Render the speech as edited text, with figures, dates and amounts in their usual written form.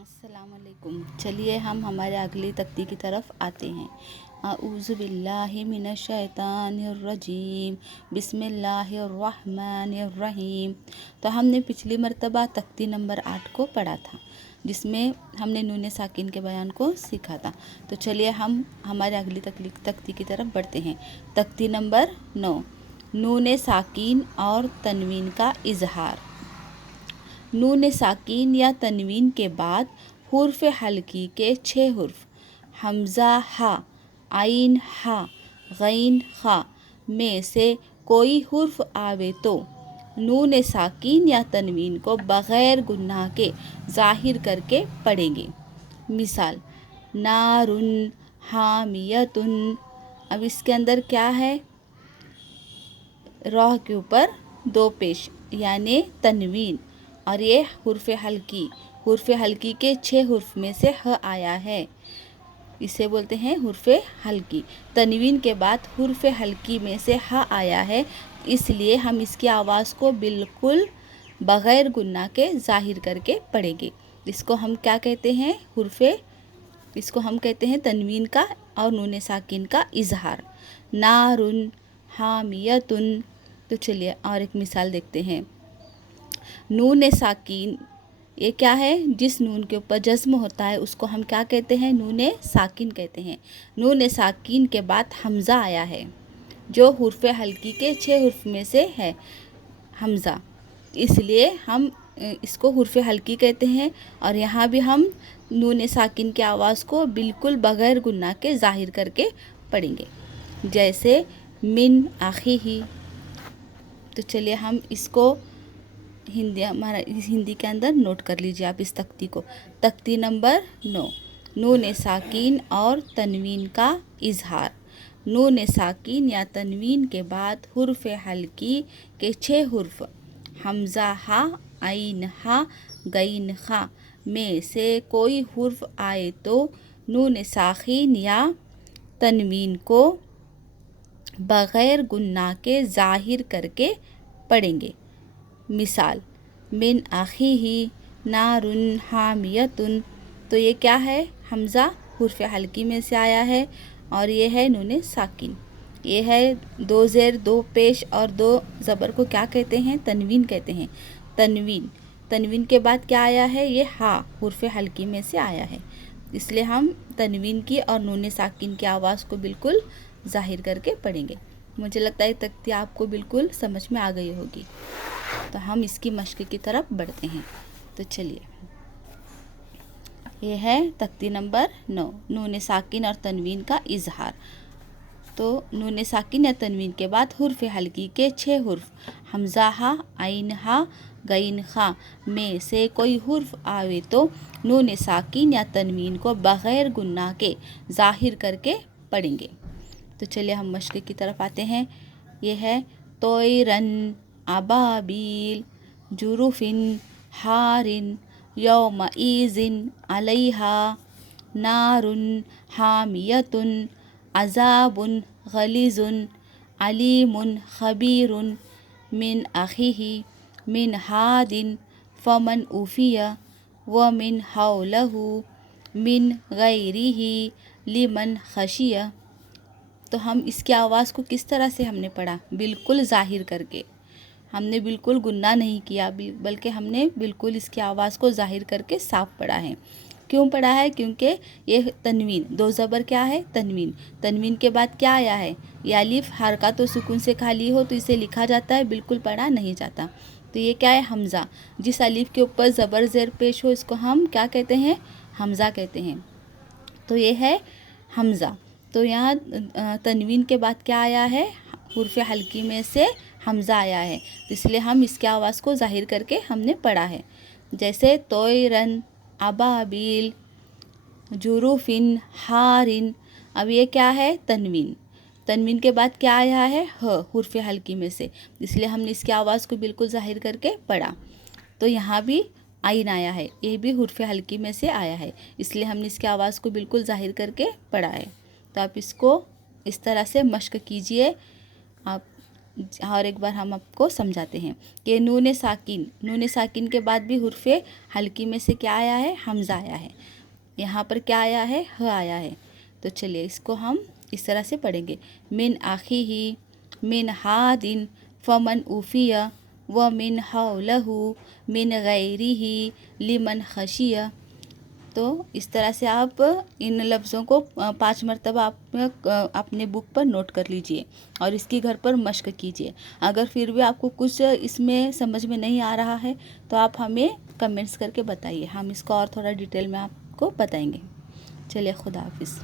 अस्सलाम वालेकुम। चलिए हम हमारे अगली तख्ती की तरफ आते हैं। अऊज़ु बिल्लाहि मिनश शैतानिर रजीम, बिस्मिल्लाहिर रहमानिर रहीम। तो हमने पिछली मर्तबा तख्ती नंबर 8 को पढ़ा था, जिसमें हमने नून साकिन के बयान को सीखा था। तो चलिए हम हमारे अगली तख्ती की तरफ बढ़ते हैं। तख्ती नंबर 9, नून साकिन और तनवीन का इजहार। नून साकिन या तनवीन के बाद हुर्फ हल्की के 6 हुर्फ हमज़ा हा, आइन हा, गैन खा में से कोई हुर्फ आवे तो नून साकिन या तनवीन को बग़ैर गुन्नाह के ज़ाहिर करके पढ़ेंगे। मिसाल, नारुन हामियतुन। अब इसके अंदर क्या है? रॉ के ऊपर 2 पेश यानी तनवीन, और ये हुर्फ हल्की के 6 हुर्फ में से ह आया है, इसे बोलते हैं हुर्फ हल्की। तनवीन के बाद हुर्फ हल्की में से ह आया है, इसलिए हम इसकी आवाज़ को बिल्कुल बग़ैर गुन्ना के ज़ाहिर करके पढ़ेंगे। इसको हम क्या कहते हैं? इसको हम कहते हैं तनवीन का और नून साकिन का इजहार। नारुन हामियतुन। तो चलिए और एक मिसाल देखते हैं। नून साकिन, ये क्या है? जिस नून के ऊपर जज्म होता है उसको हम क्या कहते हैं? नून साकिन कहते हैं। नून साकिन के बाद हमज़ा आया है, जो हुर्फ हल्की के 6 हुर्फ में से है हमज़ा, इसलिए हम इसको हुर्फ हल्की कहते हैं। और यहाँ भी हम नून साकिन की आवाज़ को बिल्कुल बग़ैर गुन्ना के ज़ाहिर करके पढ़ेंगे, जैसे मिन आखिही। तो चलिए हम इसको हिंदी के अंदर नोट कर लीजिए आप इस तख्ती को। तख्ती नंबर 9, नून साकिन और तनवीन का इजहार। नून साकिन या तनवीन के बाद हुर्फ हल्की के 6 हुर्फ हमज़ा हा, आइन हा, गैन खा में से कोई हुर्फ आए तो नून साकिन या तनवीन को बग़ैर गुन्ना के ज़ाहिर करके पढ़ेंगे। मिसाल, मिन आखिही नारुन हामियतुन। तो ये क्या है? हमज़ा हुर्फ हल्की में से आया है, और ये है नून साकिन। ये है 2 ज़ेर 2 पेश और 2 ज़बर को क्या कहते हैं? तनवीन कहते हैं। तनवीन के बाद क्या आया है? ये हा हुर्फ हल्की में से आया है, इसलिए हम तनवीन की और नून साकिन की आवाज़ को बिल्कुल ज़ाहिर करके पढ़ेंगे। मुझे लगता है तख्ती आपको बिल्कुल समझ में आ गई होगी। तो हम इसकी मश्क की तरफ बढ़ते हैं। तो चलिए, ये है तख्ती नंबर 9, नून साकिन और तनवीन का इजहार। तो नून साकिन या तनवीन के बाद हुर्फ हल्की के 6 हुर्फ हमज़ा हा, आइन हा, गैन खा में से कोई हुर्फ आवे तो नून साकिन या तनवीन को बग़ैर गुन्ना के ज़ाहिर करके पढ़ेंगे। तो चलिए हम मश्क की तरफ आते हैं। ये है तोयरन अबाबील जुरुफिन हारिन यौमईज़िन अलैहा नारुन हामियतुन अज़ाबुन गलीज़ुन अलीमुन खबीरुन मिन अखिही मिन हादिन फमन उफिया व मिन हौलहु मिन गैरिही लिमन खशिया। तो हम इसकी आवाज़ को किस तरह से हमने पढ़ा? बिल्कुल ज़ाहिर करके। हमने बिल्कुल गुन्ना नहीं किया, बल्कि हमने बिल्कुल इसकी आवाज़ को ज़ाहिर करके साफ पढ़ा है। क्यों पढ़ा है? क्योंकि ये तनवीन, 2 ज़बर क्या है? तनवीन। तनवीन के बाद क्या आया है? ये अलिफ हरकत व सुकून से खाली हो तो इसे लिखा जाता है, बिल्कुल पढ़ा नहीं जाता। तो ये क्या है? हमज़ा। जिस अलिफ के ऊपर ज़बर ज़ेर पेश हो इसको हम क्या कहते हैं? हमज़ा कहते हैं। तो ये है हमज़ा। तो यहाँ तनवीन के बाद क्या आया है? हुर्फ हल्की में से हमज़ा आया है, तो इसलिए हम इसकी आवाज़ को ज़ाहिर करके हमने पढ़ा है। जैसे तोयरन अबाबील जुरुफिन हारिन। अब ये क्या है? तनवीन। तनवीन के बाद क्या आया है? ह हुर्फ हल्की में से, इसलिए हमने इसकी आवाज़ को बिल्कुल ज़ाहिर करके पढ़ा। तो यहाँ भी आइन आया है, ये भी हुर्फ हल्की में से आया है, इसलिए हमने इसकी आवाज़ को बिल्कुल ज़ाहिर करके पढ़ा है। तो आप इसको इस तरह से मश्क कीजिए। आप اور ایک بار ہم آپ کو سمجھاتے ہیں کہ نون ساکن کے بعد بھی حرف حلقی میں سے کیا آیا ہے؟ حمزہ آیا ہے. یہاں پر کیا آیا ہے؟ ہ آیا ہے. تو چلیے اس کو ہم اس طرح سے پڑھیں گے. من آخی من ہادن فمن اوفیہ ومن حولہ من غیرہ لمن خشیہ. تو اس طرح سے آپ ان لفظوں کو 5 مرتبہ آپ اپنے بک پر نوٹ کر لیجئے اور اس کی گھر پر مشق کیجئے. اگر پھر بھی آپ کو کچھ اس میں سمجھ میں نہیں آ رہا ہے تو آپ ہمیں کمنٹس کر کے بتائیے، ہم اس کو اور تھوڑا ڈیٹیل میں آپ کو بتائیں گے. چلیے خدا حافظ.